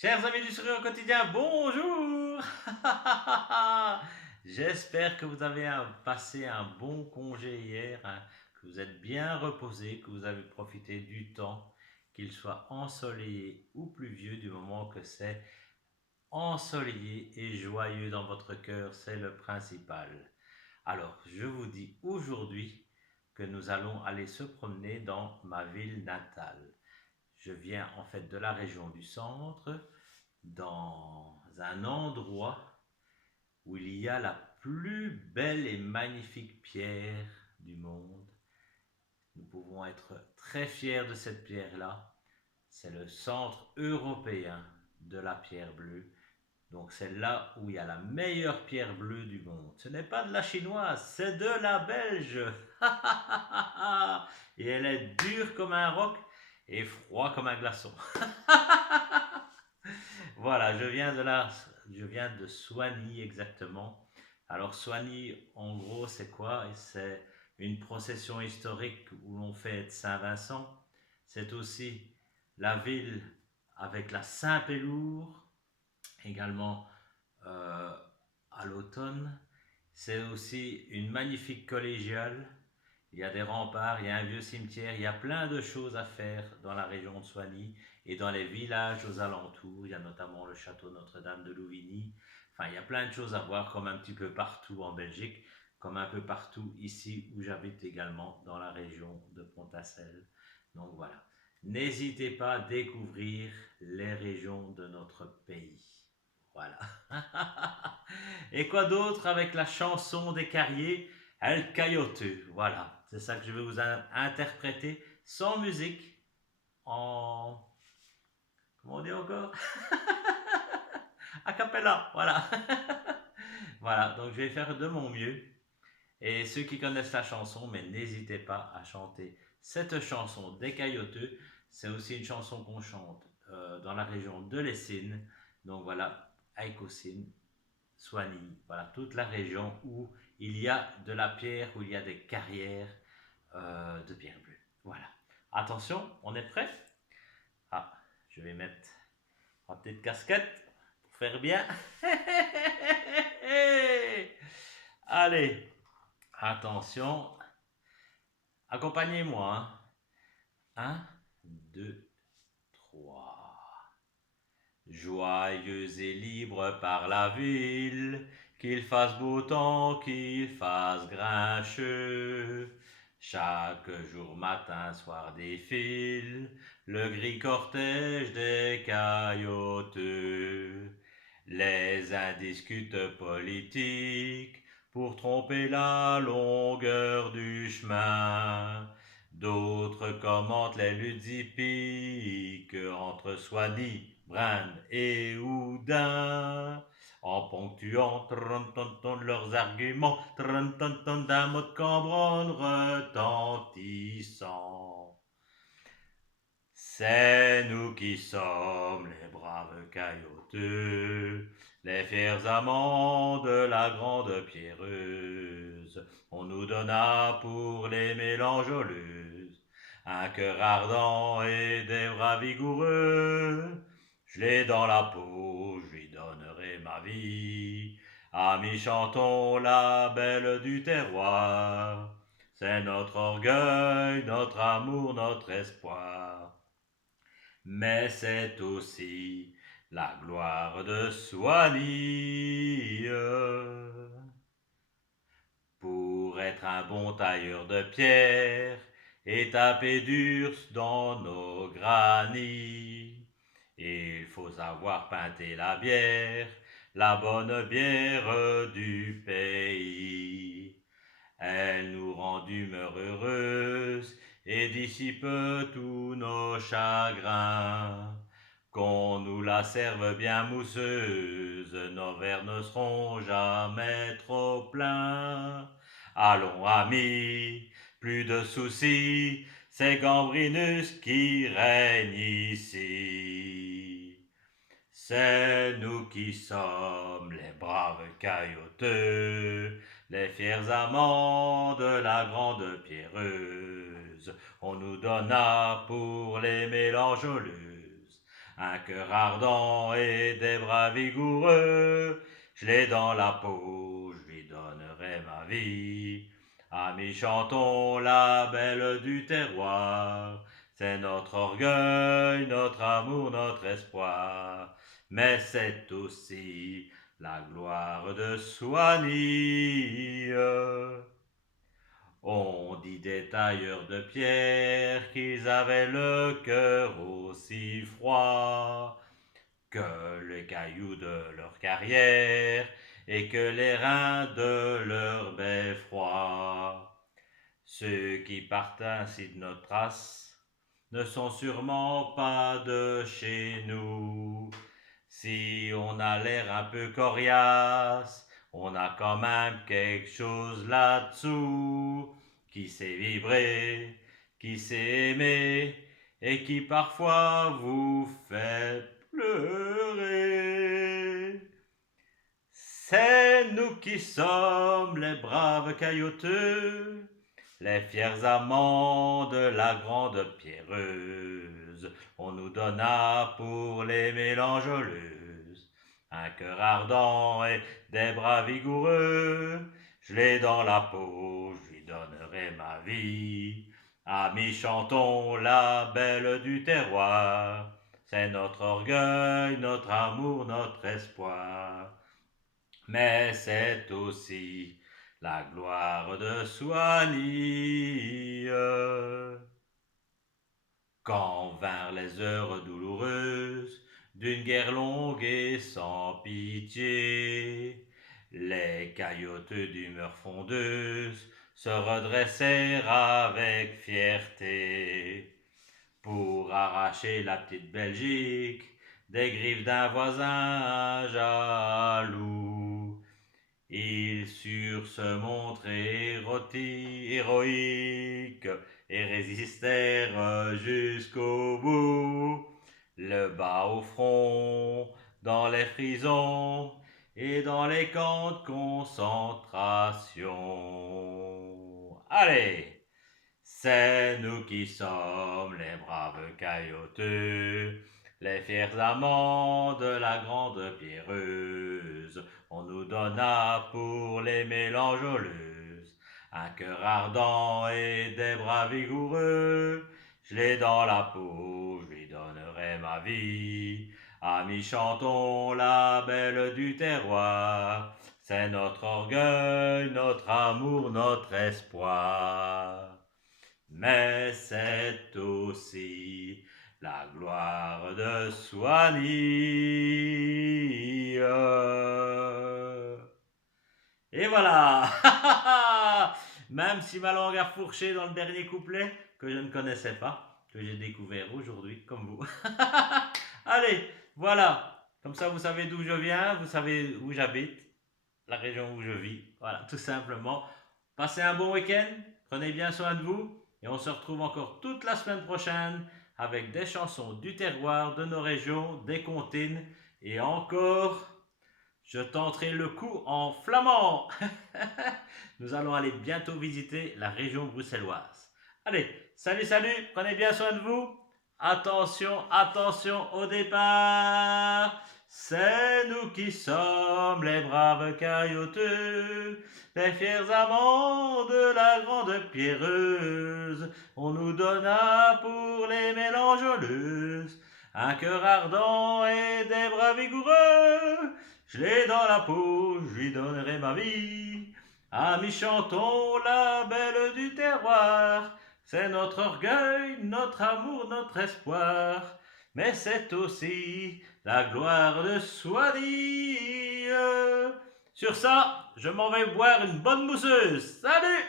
Chers amis du sourire au quotidien, bonjour. J'espère que vous avez passé un bon congé hier, hein, que vous êtes bien reposé, que vous avez profité du temps, qu'il soit ensoleillé ou pluvieux, du moment que c'est ensoleillé et joyeux dans votre cœur, c'est le principal. Alors, je vous dis aujourd'hui que nous allons aller se promener dans ma ville natale. Je viens en fait de la région du centre, dans un endroit où il y a la plus belle et magnifique pierre du monde. Nous pouvons être très fiers de cette pierre-là. C'est le centre européen de la pierre bleue. Donc c'est là où il y a la meilleure pierre bleue du monde. Ce n'est pas de la chinoise, c'est de la belge. Et elle est dure comme un roc et froid comme un glaçon. Voilà, je viens de Soigny exactement. Alors Soigny, en gros, c'est quoi? C'est une procession historique où l'on fête Saint-Vincent. C'est aussi la ville avec la Saint-Pélour, également euh, à l'automne. C'est aussi une magnifique collégiale. Il y a des remparts, il y a un vieux cimetière, il y a plein de choses à faire dans la région de Soigny et dans les villages aux alentours. Il y a notamment le château Notre-Dame de Louvigny. Enfin, il y a plein de choses à voir comme un petit peu partout en Belgique, comme un peu partout ici où j'habite également dans la région de Pontassel. Donc voilà. N'hésitez pas à découvrir les régions de notre pays. Voilà. Et quoi d'autre avec la chanson des Carriers, El Coyote. Voilà, c'est ça que je vais vous interpréter sans musique, en... Comment on dit encore? A cappella, voilà. Voilà, donc je vais faire de mon mieux. Et ceux qui connaissent la chanson, mais n'hésitez pas à chanter cette chanson des Coyotes. C'est aussi une chanson qu'on chante dans la région de l'Essine. Donc voilà, Aïkosine, Soigny, voilà, toute la région où il y a de la pierre, où il y a des carrières de pierre bleue. Voilà. Attention, on est prêt? Ah, je vais mettre ma petite casquette pour faire bien. Allez, attention, accompagnez-moi. 1, 2, 3. Joyeux et libre par la ville, qu'il fasse beau temps, qu'il fasse grincheux. Chaque jour, matin, soir défile le gris cortège des caillotteux. Les uns discutent politique pour tromper la longueur du chemin. D'autres commentent les luttes hippiques entre Soigny, Brand et Houdin, en ponctuant leurs arguments d'un mot de Cambronne retentissant. C'est nous qui sommes les braves caillotteux, les fiers amants de la grande pierreuse. On nous donna pour les mélangeoleuses un cœur ardent et des bras vigoureux. Je l'ai dans la peau, je lui donnerai ma vie. Amis, chantons la belle du terroir. C'est notre orgueil, notre amour, notre espoir. Mais c'est aussi la gloire de Soigny. Pour être un bon tailleur de pierre et taper dur dans nos granits, il faut savoir pinter la bière, la bonne bière du pays. Elle nous rend d'humeur heureuse et dissipe tous nos chagrins. Qu'on nous la serve bien mousseuse, nos verres ne seront jamais trop pleins. Allons amis, plus de soucis, c'est Gambrinus qui règne ici. C'est nous qui sommes les braves caillotteux, les fiers amants de la grande pierreuse. On nous donna pour les mélangeoleuses Un cœur ardent et des bras vigoureux, je l'ai dans la peau, je lui donnerai ma vie. Amis, chantons la belle du terroir, c'est notre orgueil, notre amour, notre espoir, mais c'est aussi la gloire de Soigny. On dit des tailleurs de pierre qu'ils avaient le cœur aussi froid que les cailloux de leur carrière et que les reins de leur beffroi. Ceux qui partent ainsi de notre race ne sont sûrement pas de chez nous. Si on a l'air un peu coriace, on a quand même quelque chose là-dessous qui sait vibrer, qui sait aimer et qui parfois vous fait pleurer. C'est nous qui sommes les braves caillouteux, les fiers amants de la grande pierreuse. On nous donna pour les mélangeleuses un cœur ardent et des bras vigoureux. Je l'ai dans la peau, je lui donnerai ma vie. Amis, chantons la belle du terroir. C'est notre orgueil, notre amour, notre espoir. Mais c'est aussi la gloire de Soigny. Quand vinrent les heures douloureuses d'une guerre longue et sans pitié, les caillouteux d'humeur fondeuse se redressèrent avec fierté pour arracher la petite Belgique des griffes d'un voisin jaloux. Ils surent se montrer héroïques et résistèrent jusqu'au bout. Le bas au front, dans les prisons et dans les camps de concentration. Allez! C'est nous qui sommes les braves caillouteux, les fiers amants de la grande pierreuse. On nous donna pour les mélangeleuses un cœur ardent et des bras vigoureux. Je l'ai dans la peau, je lui donnerai ma vie. Amis, chantons la belle du terroir. C'est notre orgueil, notre amour, notre espoir. Mais c'est aussi la gloire de Soigny. Et voilà. Même si ma langue a fourché dans le dernier couplet, que je ne connaissais pas, que j'ai découvert aujourd'hui, comme vous. Allez, voilà. Comme ça, vous savez d'où je viens, vous savez où j'habite, la région où je vis. Voilà, tout simplement. Passez un bon week-end, prenez bien soin de vous, et on se retrouve encore toute la semaine prochaine avec des chansons du terroir, de nos régions, des comptines, et encore, je tenterai le coup en flamand. Nous allons aller bientôt visiter la région bruxelloise. Allez, salut, salut, prenez bien soin de vous. Attention, attention au départ. C'est nous qui sommes les braves caillouteux, les fiers amants de la grande pierreuse. On nous donna pour les mélangeleuses un cœur ardent et des bras vigoureux. Je l'ai dans la peau, je lui donnerai ma vie. Amis, chantons la belle du terroir. C'est notre orgueil, notre amour, notre espoir. Mais c'est aussi la gloire de Soigny. Sur ça, je m'en vais boire une bonne mousseuse. Salut!